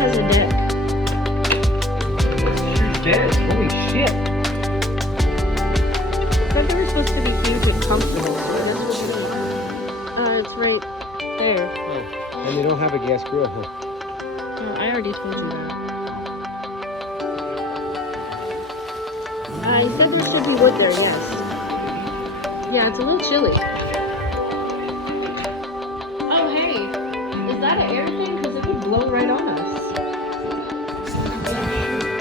has a deck. Bed. Holy shit. I thought they were supposed to be huge and comfortable. It's right there. Oh, and they don't have a gas grill, huh? Oh, I already told you that. You said there should be wood there, yes. Yeah, it's a little chilly. Oh, hey. Is that an air thing? Because it could blow right on us.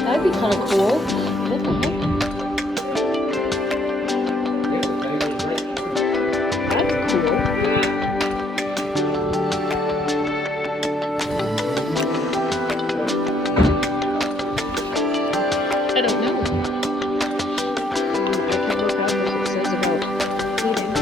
That'd be kind of cool. What the heck? That's cool. I don't know. I can look up what it says about heating.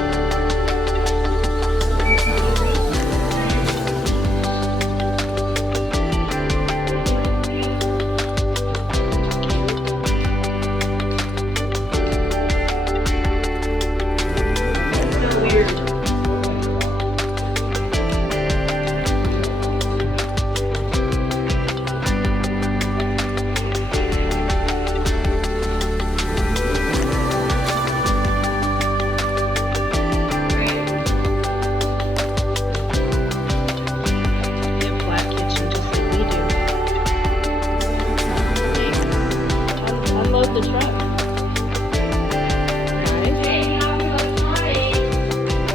So weird. They have a black kitchen just like we do. Unload the truck. Right?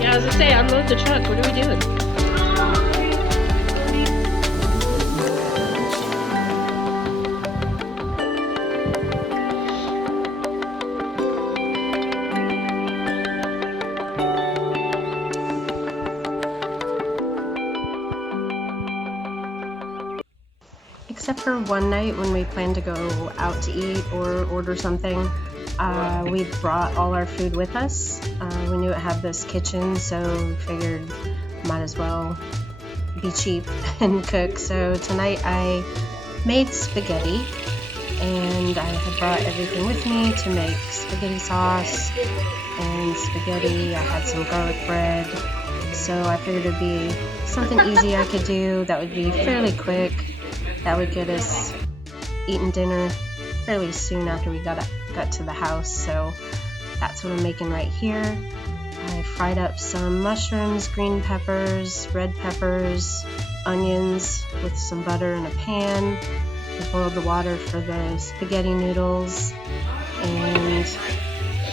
Yeah, I was gonna say, unload the truck. What are we doing? Except for one night when we planned to go out to eat or order something, we brought all our food with us. We knew it had this kitchen, so we figured might as well be cheap and cook. So tonight I made spaghetti, and I had brought everything with me to make spaghetti sauce and spaghetti. I had some garlic bread, so I figured it'd be something easy I could do that would be fairly quick. That would get us eating dinner fairly soon after we got to the house. So that's what I'm making right here. I fried up some mushrooms, green peppers, red peppers, onions with some butter in a pan. I boiled the water for the spaghetti noodles, and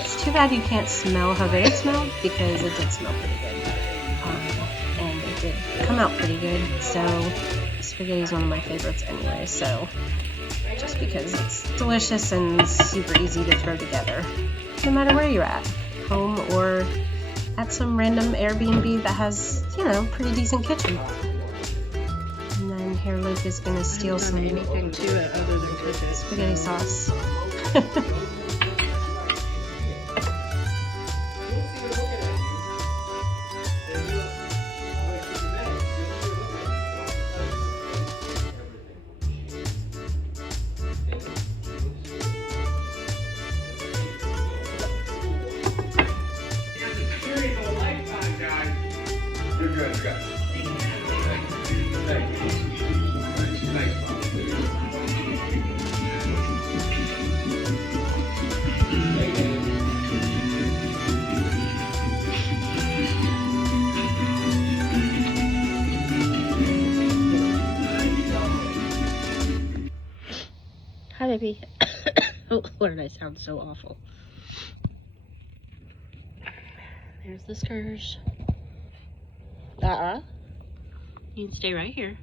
it's too bad you can't smell how good it smelled, because it did smell pretty good, and it did come out pretty good. So spaghetti is one of my favorites anyway, so just because it's delicious and super easy to throw together, no matter where you're at, home or at some random Airbnb that has, pretty decent kitchen. And then here Luke is going to steal some anything to it other than cook it. spaghetti sauce. Hi, baby. Oh, why did I sound so awful? There's the Scourge. You can stay right here.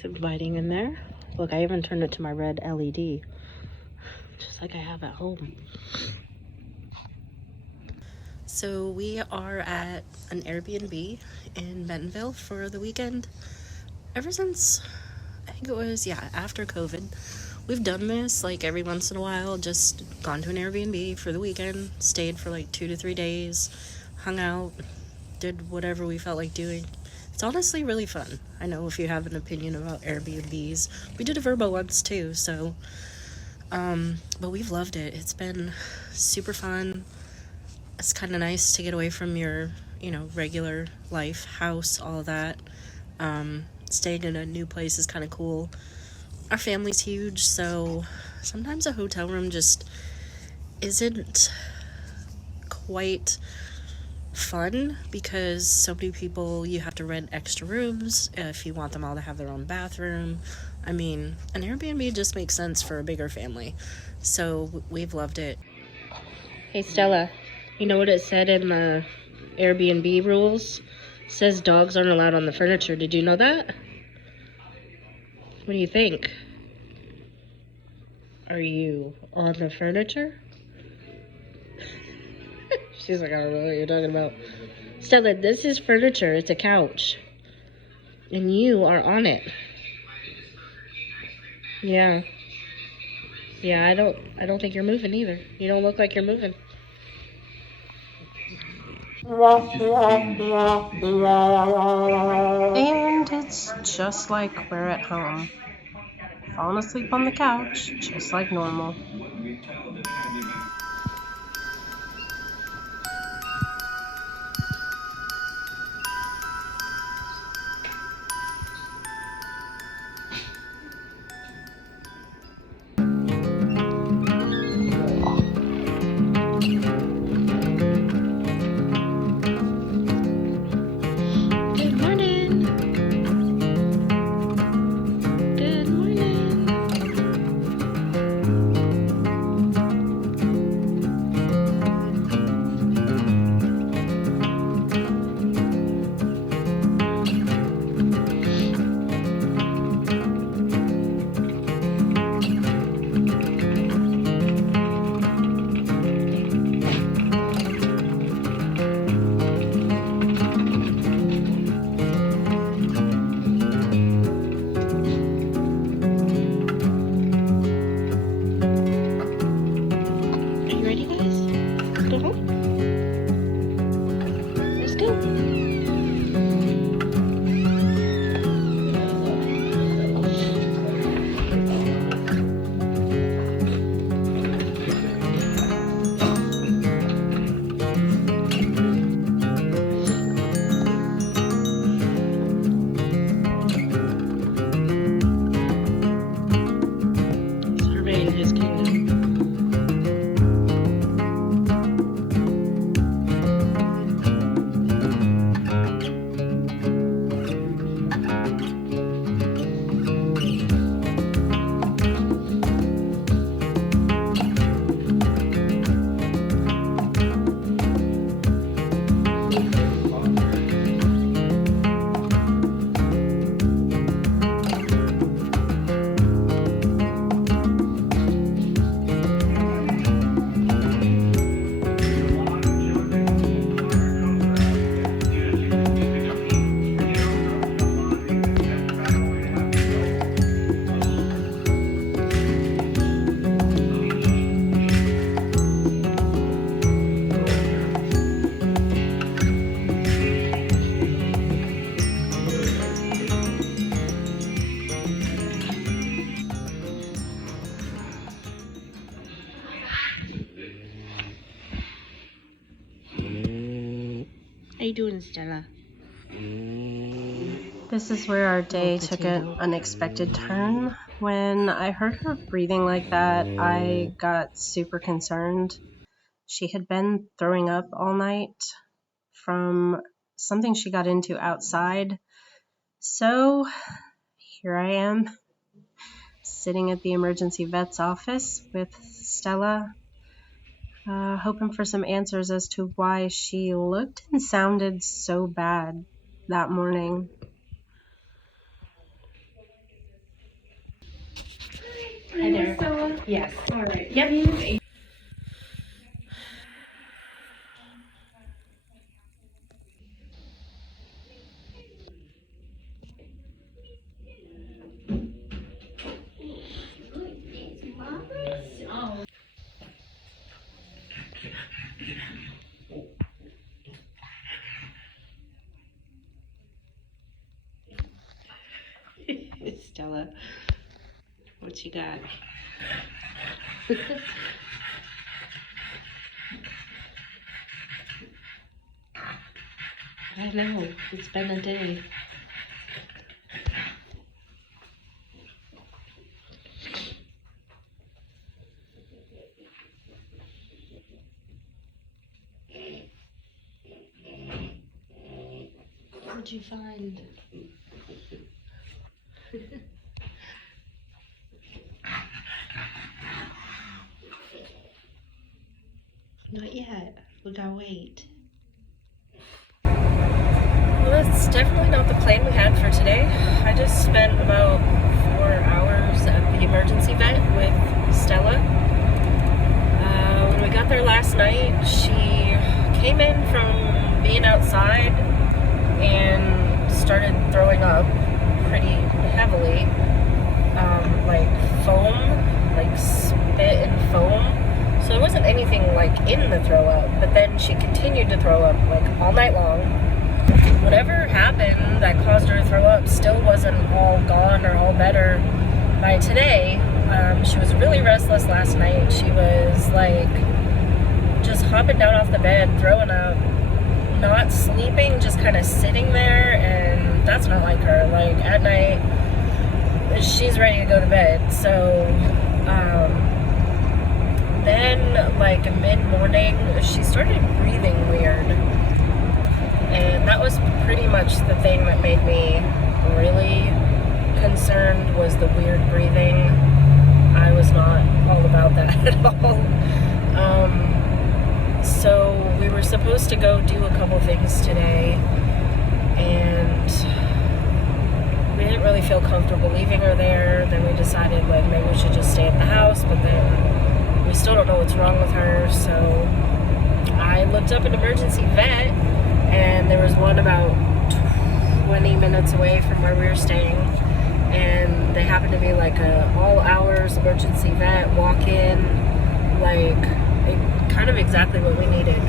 Some lighting in there. Look, I even turned it to my red LED. Just like I have at home. So we are at an Airbnb in Bentonville for the weekend. Ever since, I think it was, after COVID, we've done this like every once in a while, just gone to an Airbnb for the weekend, stayed for like 2 to 3 days, hung out, did whatever we felt like doing. It's honestly really fun. I know if you have an opinion about Airbnbs, we did a Verbo once too, so, but we've loved it. It's been super fun. It's kind of nice to get away from your, regular life, house, all that. Staying in a new place is kind of cool. Our family's huge, so sometimes a hotel room just isn't quite fun because so many people, you have to rent extra rooms if you want them all to have their own bathroom. I mean, an Airbnb just makes sense for a bigger family, so we've loved it. Hey Stella, you know what it said in the Airbnb rules? It says dogs aren't allowed on the furniture. Did you know that? What do you think? Are you on the furniture? She's like, I don't know what you're talking about. Stella, this is furniture. It's a couch. And you are on it. Yeah. Yeah, I don't think you're moving either. You don't look like you're moving. And it's just like we're at home. Falling asleep on the couch, just like normal. Good morning. Good morning. Are you ready, guys? Let's go home. Let's go. Surveying his kingdom. How you doing, Stella? This is where our day took an unexpected turn. When I heard her breathing like that, I got super concerned. She had been throwing up all night from something she got into outside. So here I am, sitting at the emergency vet's office with Stella, hoping for some answers as to why she looked and sounded so bad that morning. Hi there. Stella? Yes. All right. Yep. Stella, what you got? I know, it's been a day. What'd you find? Not yet. We gotta wait. Well, that's definitely not the plan we had for today. I just spent about 4 hours at the emergency vet with Stella. When we got there last night, she came in from being outside and started throwing up pretty heavily. Like foam, like spit and foam. So there wasn't anything like in the throw up, but then she continued to throw up like all night long. Whatever happened that caused her to throw up still wasn't all gone or all better by today. She was really restless last night. She was like just hopping down off the bed, throwing up, not sleeping, just kind of sitting there, and that's not like her. Like at night, she's ready to go to bed. So then like mid-morning, she started breathing weird. And that was pretty much the thing that made me really concerned, was the weird breathing. I was not all about that at all. So we were supposed to go do a couple things today, and we didn't really feel comfortable leaving her there. Then we decided like maybe we should just stay at the house, but then we still don't know what's wrong with her. So I looked up an emergency vet, and there was one about 20 minutes away from where we were staying, and they happened to be like a all hours emergency vet, walk-in, like kind of exactly what we needed.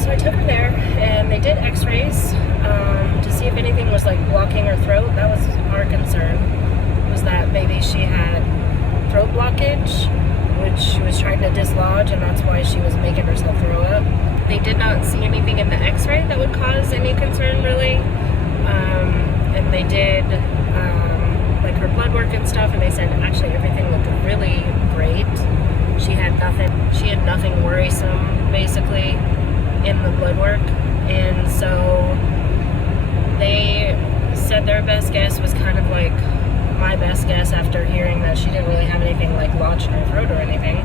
So I took her there, and they did x-rays to see if anything was like blocking her throat. That was our concern, was that maybe she had throat blockage, which she was trying to dislodge, and that's why she was making herself throw up. They did not see anything in the x-ray that would cause any concern, really. And they did like her blood work and stuff, and they said actually everything looked really great. She had nothing worrisome basically in the blood work. And so they said their best guess was kind of like my best guess after hearing that she didn't really have anything like lodged in her throat or anything.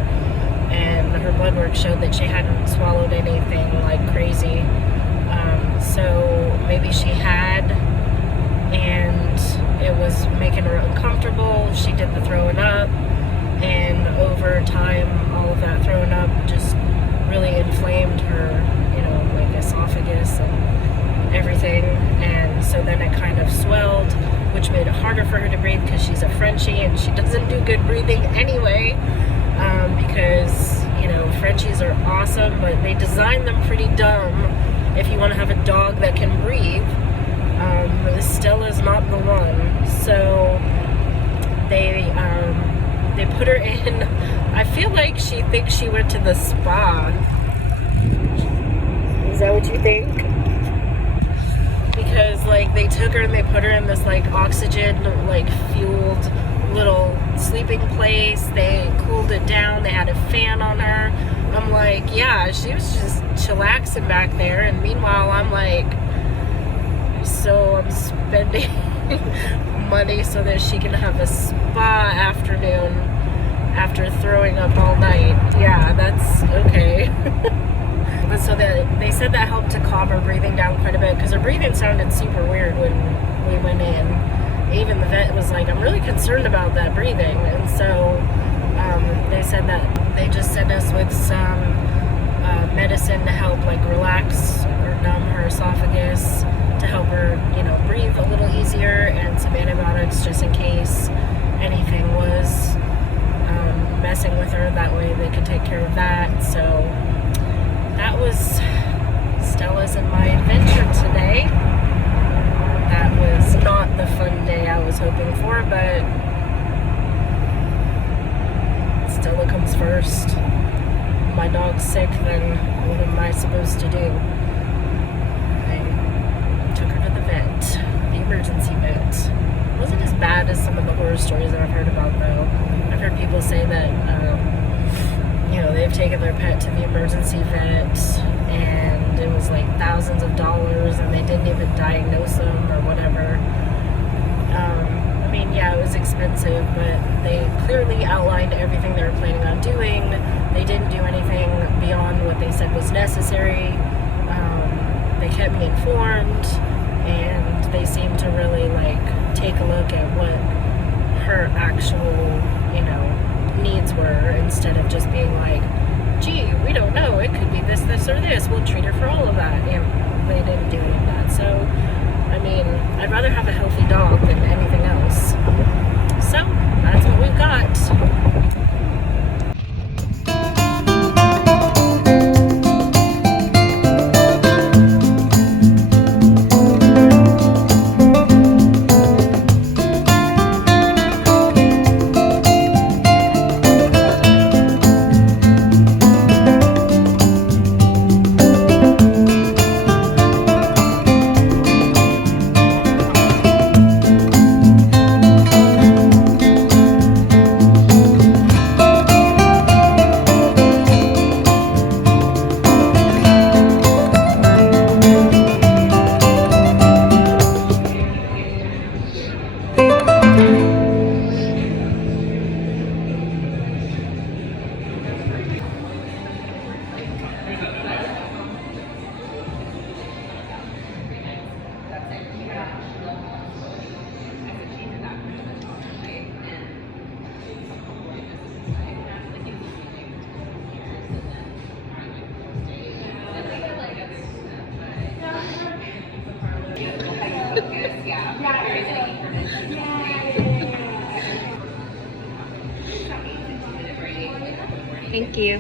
And her blood work showed that she hadn't swallowed anything like crazy. So maybe she had, and it was making her uncomfortable. She did the throwing up, and over time, all of that throwing up just really inflamed her, like esophagus and everything. And so then it kind of swelled, which made it harder for her to breathe because she's a Frenchie and she doesn't do good breathing anyway. Because Frenchies are awesome, but they design them pretty dumb if you want to have a dog that can breathe. Stella's not the one. So they put her in. I feel like she thinks she went to the spa. Is that what you think? Because like they took her and they put her in this like oxygen like fueled little sleeping place. They cooled it down. They had a fan on her. I'm like, yeah, she was just chillaxing back there, and meanwhile I'm like, so I'm spending money so that she can have a spa afternoon after throwing up all night. Yeah, that's okay. So they said that helped to calm her breathing down quite a bit, because her breathing sounded super weird when we went in. Even the vet was like, I'm really concerned about that breathing. And so they said that they just sent us with some medicine to help like relax or numb her esophagus, to help her, breathe a little easier, and some antibiotics just in case anything was messing with her. That way they could take care of that. So that was Stella's and my adventure today. That was not the fun day I was hoping for, but Stella comes first. My dog's sick, then what am I supposed to do? horror stories that I've heard about, though. I've heard people say that, you know, they've taken their pet to the emergency vet, and it was like thousands of dollars, and they didn't even diagnose them or whatever. I mean, yeah, it was expensive, but they clearly outlined everything they were planning on doing. They didn't do anything beyond what they said was necessary. They kept me informed, and they seemed to really, like, take a look at what her actual, you know, needs were, instead of just being like, gee, we don't know, it could be this, this, or this, we'll treat her for all of that. And they didn't do any of that. So, I mean, I'd rather have a healthy dog than anything else. So, that's what we've got. Thank you.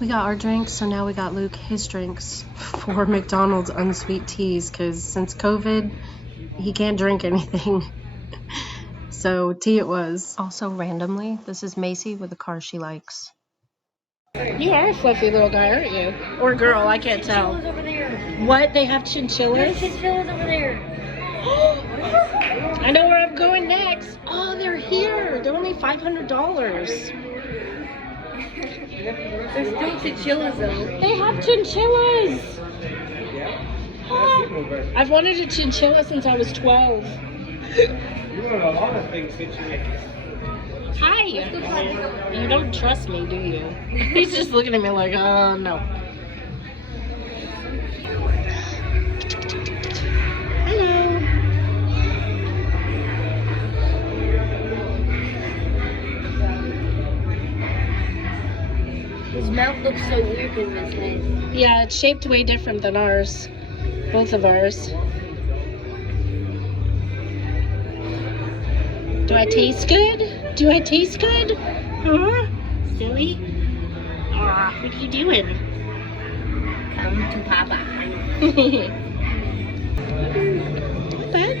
We got our drinks, so now we got Luke his drinks for McDonald's unsweet teas, because since COVID, he can't drink anything. So tea it was. Also randomly, this is Macy with the car she likes. You are a fluffy little guy, aren't you? Or girl, I can't tell. Chinchillas over there. What? They have chinchillas? There's chinchillas over there. I know where I'm going next. Oh, they're here. They're only $500. There's still chinchillas though. They have chinchillas. Oh, I've wanted a chinchilla since I was 12. You want a lot of things situated. Hi. You don't trust me, do you? He's just looking at me like, no. Hello. His mouth looks so weird in this head. Yeah, it's shaped way different than ours. Both of ours. Do I taste good? Do I taste good? Huh? Silly? Ah, what are you doing? Come to Papa. Not bad.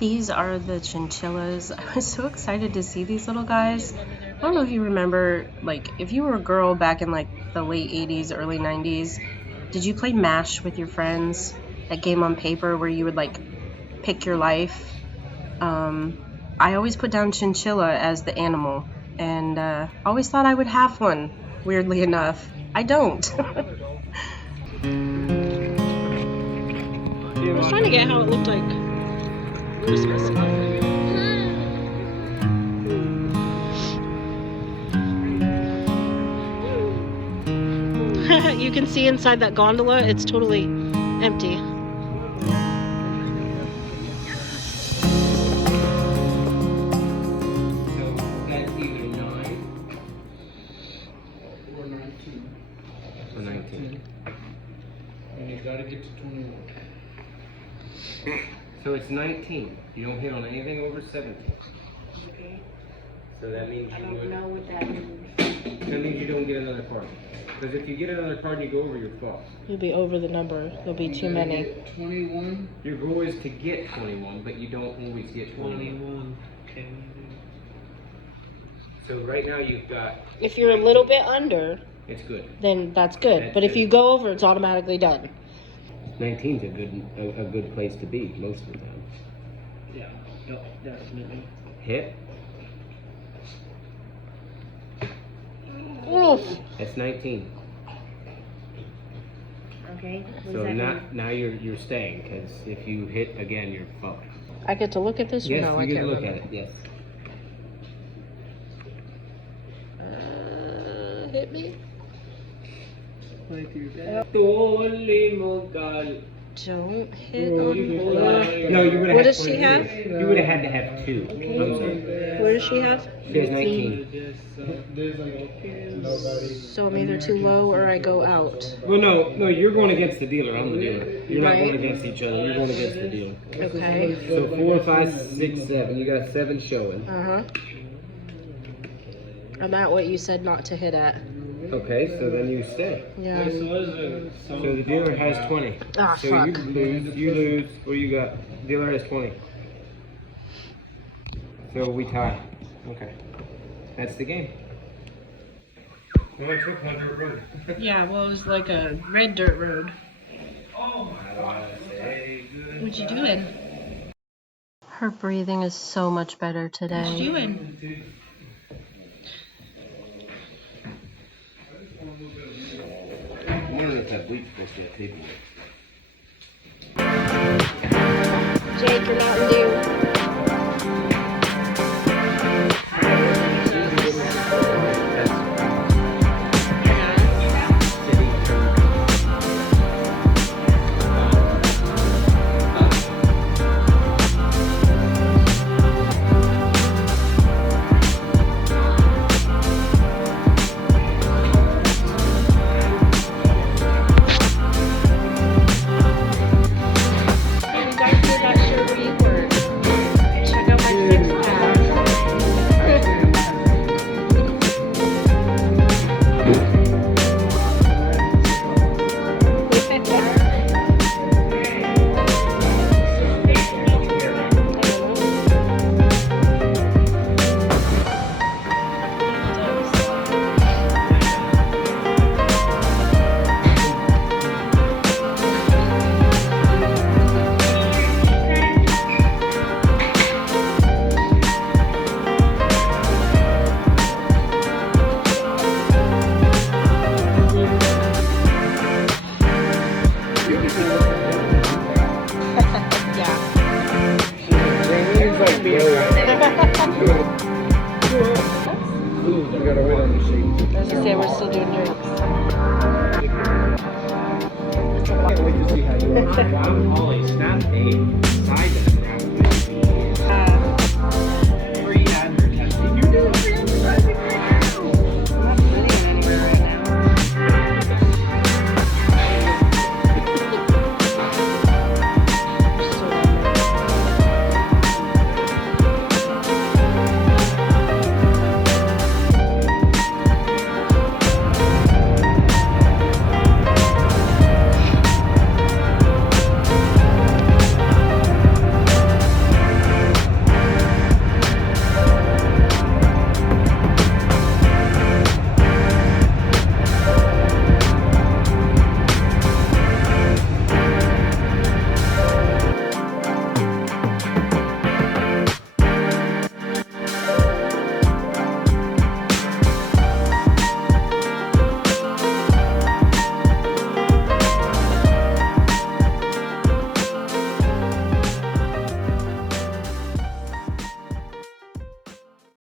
These are the chinchillas. I was so excited to see these little guys. I don't know if you remember, like, if you were a girl back in, like, the late 80s, early 90s, did you play MASH with your friends? That game on paper where you would, like, pick your life? I always put down chinchilla as the animal, and always thought I would have one, weirdly enough. I don't. I was trying to get how it looked like Christmas. You can see inside that gondola, it's totally empty. So that's either 9 or 19. Or 19. And you gotta get to 21. So it's 19. You don't hit on anything over 17. Okay. So that means I you don't would. know what that means. That means you don't don't get another card. Because if you get another card and you go over, you're fucked. You'll be over the number. There'll be too many. 21. Your goal is to get 21, but you don't always get 21. Okay. So right now you've got. If you're a little bit under, it's good. Then that's good. That's but if good. you go over, it's automatically done. 19's a good place to be most of the time. Yeah, definitely. Hit. Oof. That's 19. Okay. What So does that mean? now you're staying, because if you hit again, you're fucked. I get to look at this? Yes, or no, I you get can't to look remember. at it. Yes. Hit me. Like your dad. Don't hit on me. No, you would have. What does she have? You would have had to have 2. I'm sorry. What does she have? She has 19. So I'm either too low or I go out. Well, no, you're going against the dealer. I'm the dealer. You're not Right. going against each other. You're going against the dealer. Okay. So 4, 5, 6, 7. You got 7 showing. Uh-huh. I'm at what you said not to hit at. Okay, so then you stay. Yeah. So the dealer has 20. Ah, so fuck. You lose. What do you got? Dealer has 20. So we tie. Okay. That's the game. Well, I took my dirt road. Yeah, well, it was like a red dirt road. What you doing? Her breathing is so much better What today. you doing? I'm wondering if that bleach supposed to be Jake, you're not due. You guys are not sure where you were. Check out my 6-pack. You gotta wait on the sheet. As I say, we're still doing drinks. Wow, Holly, snap 8. Side